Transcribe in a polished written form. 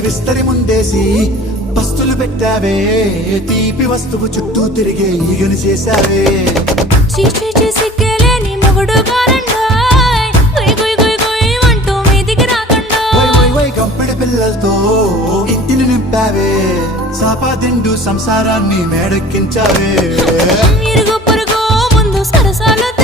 విస్తరి ముందేసి పస్తులు పెట్టావే తీపి వస్తువు చుట్టూ తిరిగే ఈగని చేశావే చీచీ సిగ్గలేని మొగుడు కాలండాయ్ గుయ్ గుయ్ గుయ్ గుయ్ అంటూ మీదికి రాకండా వై గంపెడి పిల్లలతో ఇంటిని నింపావే సాపాదిండు సంసారాన్ని మేడెక్కించావే ఇరుగు పొరుగు ముందు సరసాలతో